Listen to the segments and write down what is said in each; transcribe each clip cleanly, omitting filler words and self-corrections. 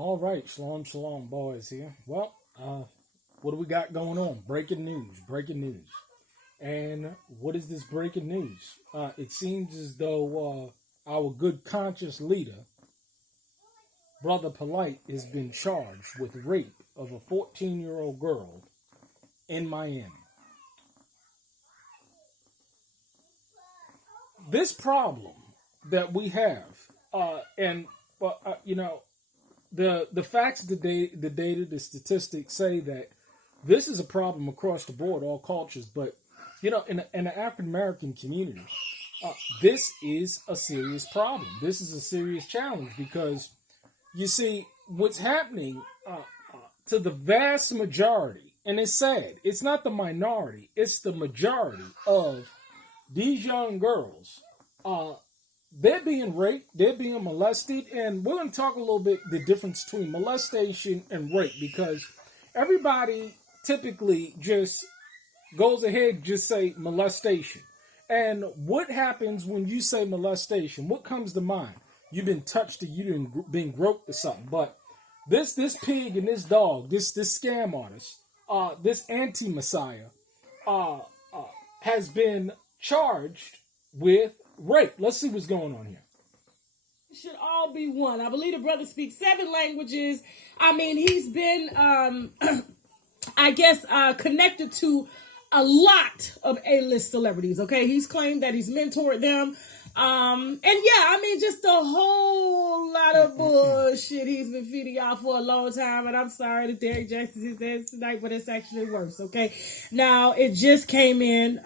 All right, shalom, shalom, boys here. Well, what do we got going on? Breaking news, breaking news. And what is this breaking news? It seems as though our good conscious leader, Brother Polight, has been charged with rape of a 14-year-old girl in Miami. This problem that we have, the facts, the data, the statistics say that this is a problem across the board, all cultures. But in the African American community, this is a serious problem. This is a serious challenge because you see what's happening to the vast majority, and it's sad. It's not the minority; it's the majority of these young girls. They're being raped, they're being molested, and we're going to talk a little bit the difference between molestation and rape because everybody typically just goes ahead and just say molestation. And what happens when you say molestation? What comes to mind? You've been touched or you've been groped or something. But this pig and this dog, this scam artist, this anti-messiah, has been charged with rape. Let's see what's going on here. Should all be one. I believe the brother speaks 7 languages. I mean, he's been, connected to a lot of A-list celebrities. Okay, he's claimed that he's mentored them. Just a whole lot of bullshit he's been feeding y'all for a long time. And I'm sorry that Derek Jackson is there tonight, but it's actually worse. Okay, now it just came in.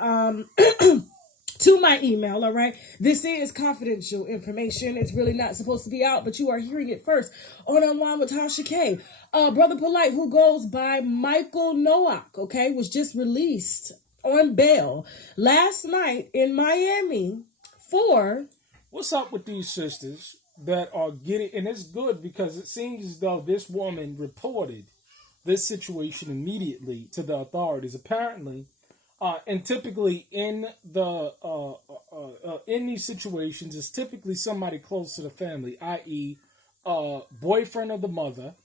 To my email, all right? This is confidential information. It's really not supposed to be out, but you are hearing it first on Unwind with Tasha K. Brother Polight, who goes by Michael Nowak, okay, was just released on bail last night in Miami for... What's up with these sisters that are getting... And it's good because it seems as though this woman reported this situation immediately to the authorities. Apparently... and typically in these situations, it's typically somebody close to the family, i.e., boyfriend of the mother,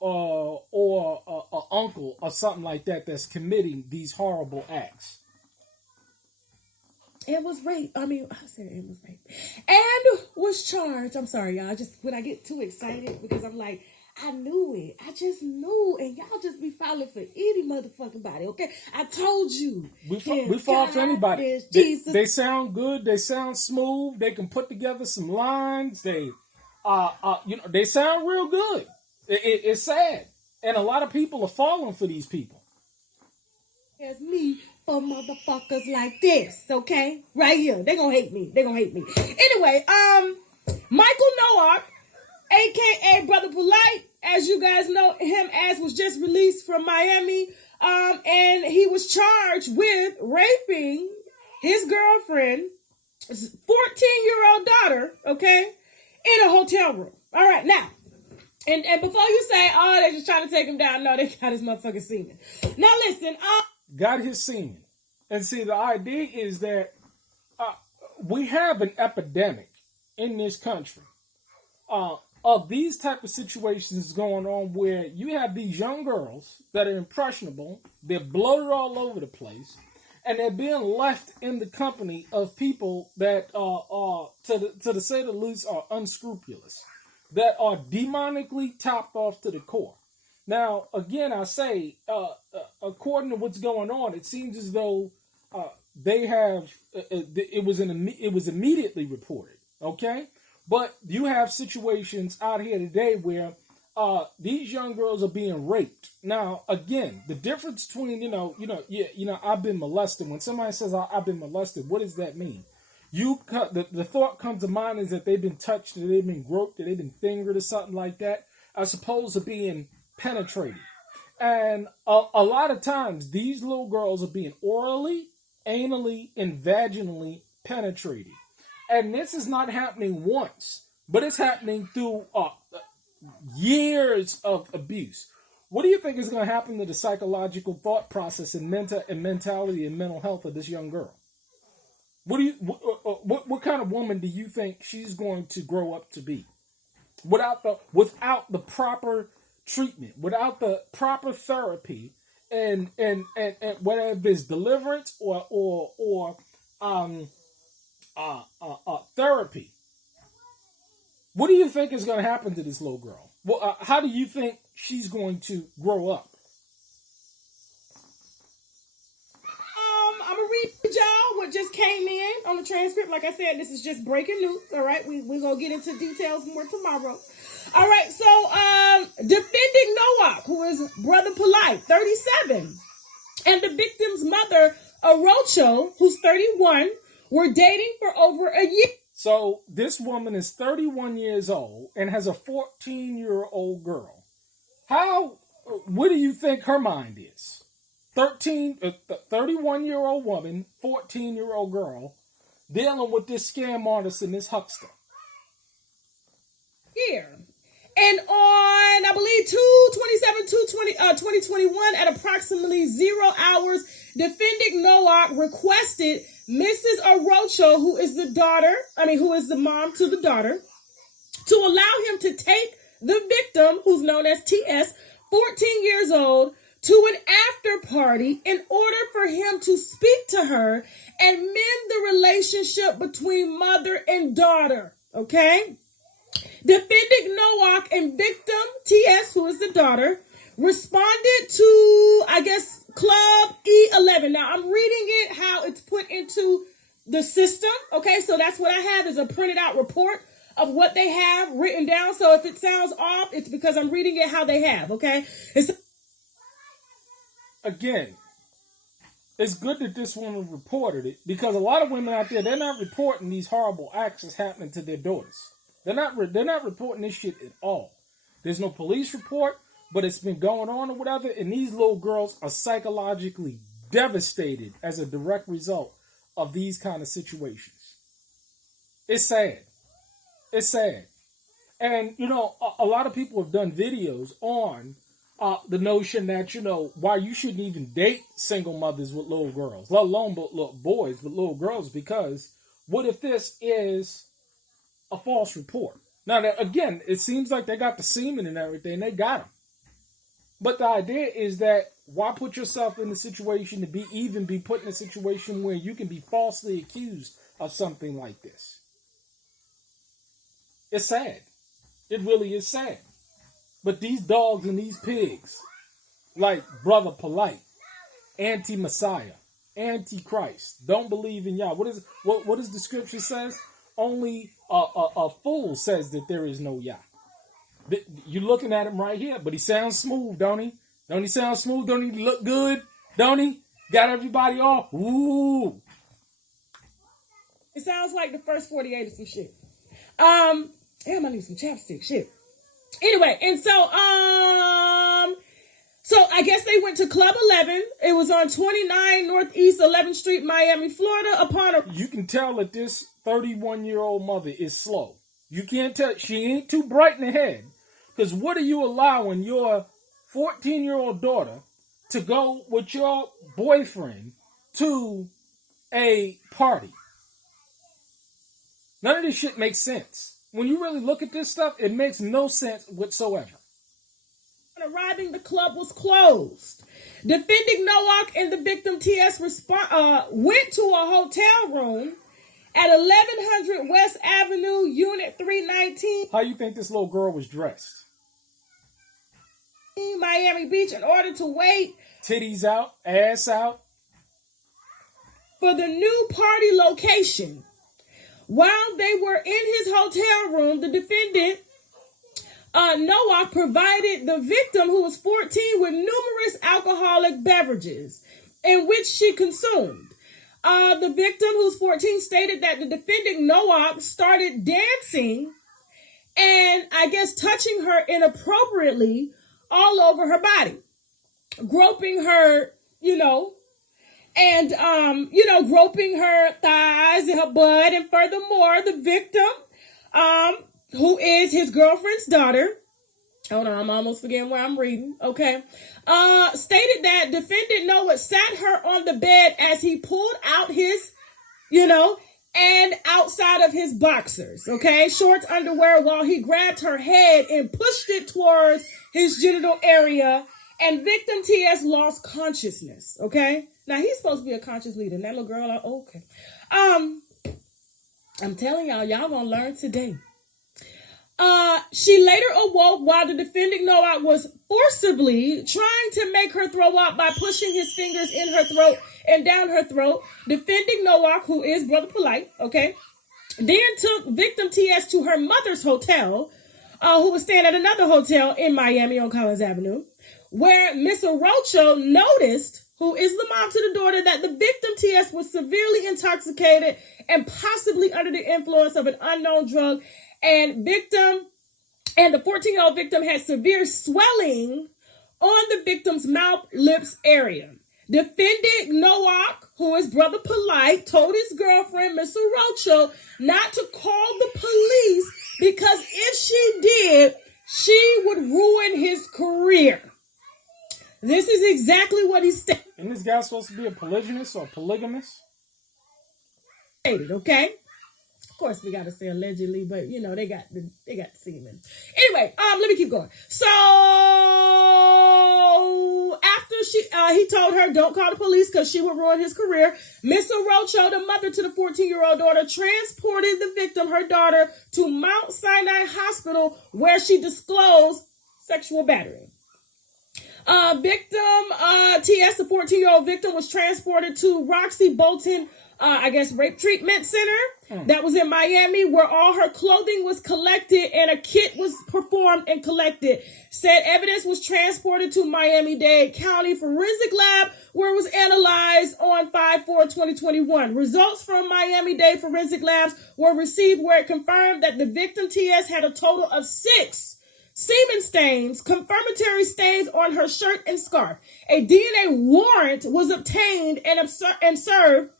or an uncle or something like that that's committing these horrible acts. It was rape. I said it was rape. And was charged. I'm sorry, y'all. When I get too excited because I'm like, I knew it. I just knew. And y'all just be falling for any motherfucking body, okay? I told you. We fall for anybody. They sound good. They sound smooth. They can put together some lines. They sound real good. It's sad. And a lot of people are falling for these people. It's me for motherfuckers like this, okay? Right here. They're gonna hate me. Anyway, Michael Nowak, a.k.a. Brother Polight, as you guys know him as, was just released from Miami, and he was charged with raping his girlfriend, 14-year-old daughter, okay, in a hotel room. All right, now, and before you say, oh, they're just trying to take him down, no, they got his motherfucking semen. Now, listen. Got his semen. And see, the idea is that we have an epidemic in this country of these type of situations going on where you have these young girls that are impressionable, they're bloated all over the place, and they're being left in the company of people that are to say the least, are unscrupulous, that are demonically topped off to the core. Now, again, I say, according to what's going on, it seems as though they have it was immediately reported, okay? But you have situations out here today where these young girls are being raped. Now, again, the difference between I've been molested. When somebody says I've been molested, what does that mean? The thought comes to mind is that they've been touched, that they've been groped, that they've been fingered or something like that, as opposed to being penetrated. And a lot of times, these little girls are being orally, anally, and vaginally penetrated. And this is not happening once, but it's happening through years of abuse. What do you think is going to happen to the psychological thought process and mentality and mental health of this young girl? What kind of woman do you think she's going to grow up to be? without the proper treatment, without the proper therapy, and whether it's deliverance or therapy. What do you think is going to happen to this little girl? Well, how do you think she's going to grow up? I'm gonna read y'all what just came in on the transcript. Like I said, this is just breaking news. All right, we're gonna get into details more tomorrow. All right, so defending Noah, who is Brother Polight, 37, and the victim's mother, Arocho, who's 31, were dating for over a year. So this woman is 31 years old and has a 14-year-old girl. What do you think her mind is? 31-year-old woman, 14-year-old girl, dealing with this scam artist and this huckster. Here. And on, I believe, 2021, at approximately 0 hours, defending Noah requested Mrs. Arocho, who is the mom to the daughter, to allow him to take the victim, who's known as TS, 14 years old, to an after party in order for him to speak to her and mend the relationship between mother and daughter. Okay? Defending Noah and victim TS, who is the daughter, responded to, I guess, Club E11. Now, I'm reading it how it's put into the system. Okay, so that's what I have is a printed out report of what they have written down. So if it sounds off, it's because I'm reading it how they have. Okay. Again, it's good that this woman reported it because a lot of women out there, they're not reporting these horrible acts that's happening to their daughters. They're not reporting this shit at all. There's no police report, but it's been going on or whatever, and these little girls are psychologically devastated as a direct result of these kind of situations. It's sad. It's sad. And, a lot of people have done videos on the notion that, why you shouldn't even date single mothers with little girls, let alone little boys with little girls, because what if this is a false report? Now, again, it seems like they got the semen and everything. They got them. But the idea is that why put yourself in a situation to be put in a situation where you can be falsely accused of something like this? It's sad. It really is sad. But these dogs and these pigs, like Brother Polight, anti-Messiah, anti-Christ, don't believe in Yah. What does the scripture says? Only a fool says that there is no Yah. You're looking at him right here, but he sounds smooth, don't he? Don't he sound smooth? Don't he look good? Don't he? Got everybody all, ooh. It sounds like the first 48 or some shit. Damn, I need some chapstick. Shit. Anyway, and so I guess they went to Club 11. It was on 29 Northeast 11th Street, Miami, Florida. You can tell that this 31-year-old mother is slow. You can't tell. She ain't too bright in the head. Because what are you allowing your 14-year-old daughter to go with your boyfriend to a party? None of this shit makes sense. When you really look at this stuff, it makes no sense whatsoever. Arriving, the club was closed. Defending Noah and the victim TS went to a hotel room at 1100 West Avenue, Unit 319. How you think this little girl was dressed? Miami Beach, in order to wait. Titties out, ass out. For the new party location. While they were in his hotel room, the defendant, Noah, provided the victim, who was 14, with numerous alcoholic beverages in which she consumed. The victim, who's 14, stated that the defendant, Noah, started dancing and, I guess, touching her inappropriately all over her body, groping her, and, groping her thighs and her butt. And furthermore, the victim, who is his girlfriend's daughter, hold on, I'm almost forgetting where I'm reading, okay, stated that defendant Noah sat her on the bed as he pulled out his, and outside of his boxers, okay? Shorts, underwear, while he grabbed her head and pushed it towards his genital area, and victim TS lost consciousness, okay? Now, he's supposed to be a conscious leader, and that little girl, okay. I'm telling y'all gonna learn today. She later awoke while the defendant Noah was forcibly trying to make her throw up by pushing his fingers in her throat and down her throat. Defending Noah, who is Brother Polight, okay, then took victim TS to her mother's hotel, who was staying at another hotel in Miami on Collins Avenue, where Miss Orocho noticed, who is the mom to the daughter, that the victim TS was severely intoxicated and possibly under the influence of an unknown drug. And the 14-year-old victim had severe swelling on the victim's mouth, lips area. Defendant Noah, who is Brother Polight, told his girlfriend, Miss Orocho, not to call the police because if she did, she would ruin his career. This is exactly what he stated. And this guy's supposed to be a polygynist or polygamist? Okay? Of course, we gotta say allegedly, but you know they got the semen. Anyway, let me keep going. So after he told her don't call the police because she would ruin his career, Miss Orocho, the mother to the 14-year-old daughter, transported the victim, her daughter, to Mount Sinai Hospital where she disclosed sexual battery. Victim TS, the 14-year-old victim, was transported to Roxy Bolton, rape treatment center that was in Miami, where all her clothing was collected and a kit was performed and collected. Said evidence was transported to Miami-Dade County Forensic Lab, where it was analyzed on 5/4/2021. Results from Miami-Dade Forensic Labs were received, where it confirmed that the victim TS had a total of 6 semen stains, confirmatory stains on her shirt and scarf. A DNA warrant was obtained and served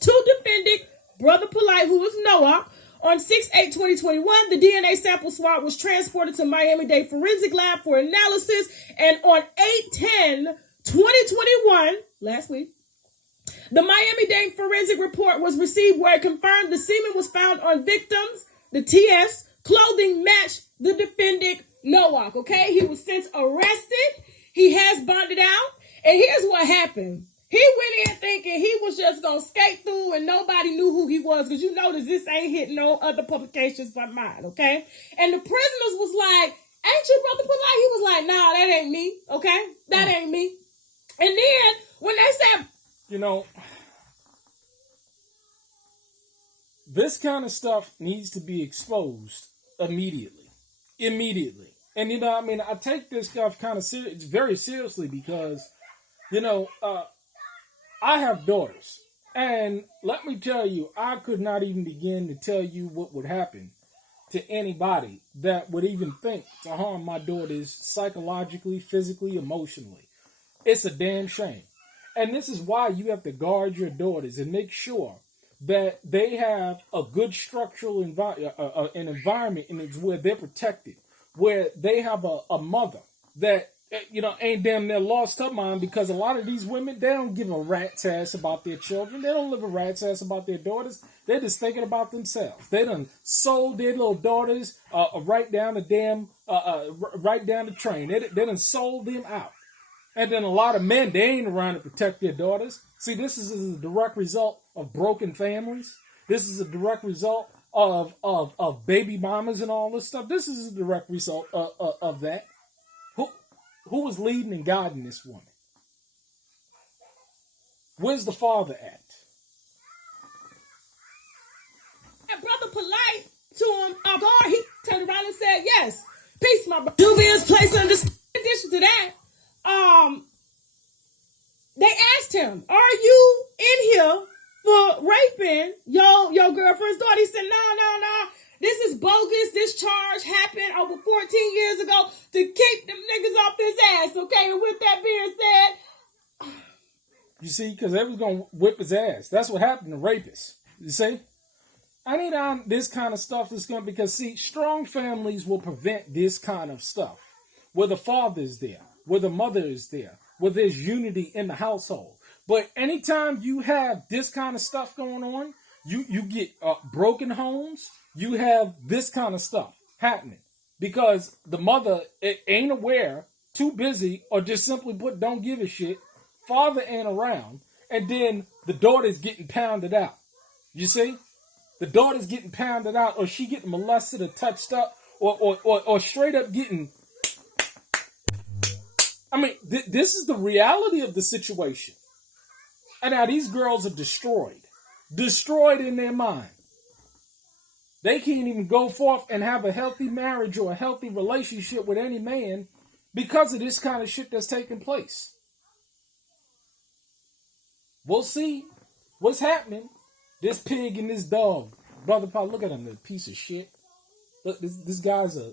to defendant Brother Polight, who is Noah. On 6/8/2021, the DNA sample swab was transported to Miami-Dade Forensic Lab for analysis, and on 8/10/2021, last week, the Miami-Dade forensic report was received, where it confirmed the semen was found on victims, the TS, clothing matched the defendant Noah, okay? He was since arrested. He has bonded out. And here's what happened. He went in thinking he was just going to skate through and nobody knew who he was, because you notice this ain't hit no other publications but mine, okay? And the prisoners was like, ain't you Brother Polight? He was like, nah, that ain't me, okay? That ain't me. And then when they said... You know, this kind of stuff needs to be exposed immediately. And, you know, I mean, I take this stuff kind of very seriously because, you know, I have daughters. And let me tell you, I could not even begin to tell you what would happen to anybody that would even think to harm my daughters psychologically, physically, emotionally. It's a damn shame. And this is why you have to guard your daughters and make sure that they have a good structural an environment in where they're protected, where they have a mother that, you know, ain't damn near lost her mind, because a lot of these women, they don't give a rat's ass about their children. They don't live a rat's ass about their daughters. They're just thinking about themselves. They done sold their little daughters right down the train. They done sold them out. And then a lot of men, they ain't around to protect their daughters. See, this is a direct result of broken families. This is a direct result of baby mamas and all this stuff. This is a direct result of that. Who was leading and guiding this woman? Where's the father at? And Brother Polight to him, he turned around and said, yes, peace, my brother. Juvia's place under. In addition to that, they asked him, are you in here for raping your girlfriend's daughter? He said, no. This is bogus. This charge happened over 14 years ago to keep them niggas off his ass, okay? And with that being said... You see, because they was going to whip his ass. That's what happened to rapists. You see? I need this kind of stuff is going to... Because, see, strong families will prevent this kind of stuff. Where the father is there. Where the mother is there. Where there's unity in the household. But anytime you have this kind of stuff going on, You get broken homes. You have this kind of stuff happening because the mother ain't aware, too busy, or just simply put, don't give a shit. Father ain't around, and then the daughter's getting pounded out. You see, the daughter's getting pounded out, or she getting molested or touched up, or straight up getting. I mean, this is the reality of the situation. And now these girls are destroyed in their mind. They can't even go forth and have a healthy marriage or a healthy relationship with any man because of this kind of shit that's taking place. We'll see what's happening. This pig and this dog. Brother Paul, look at him, the piece of shit. Look, this guy's a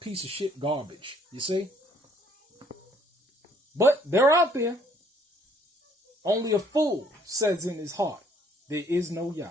piece of shit garbage. You see? But they're out there. Only a fool says in his heart, there is no Yah.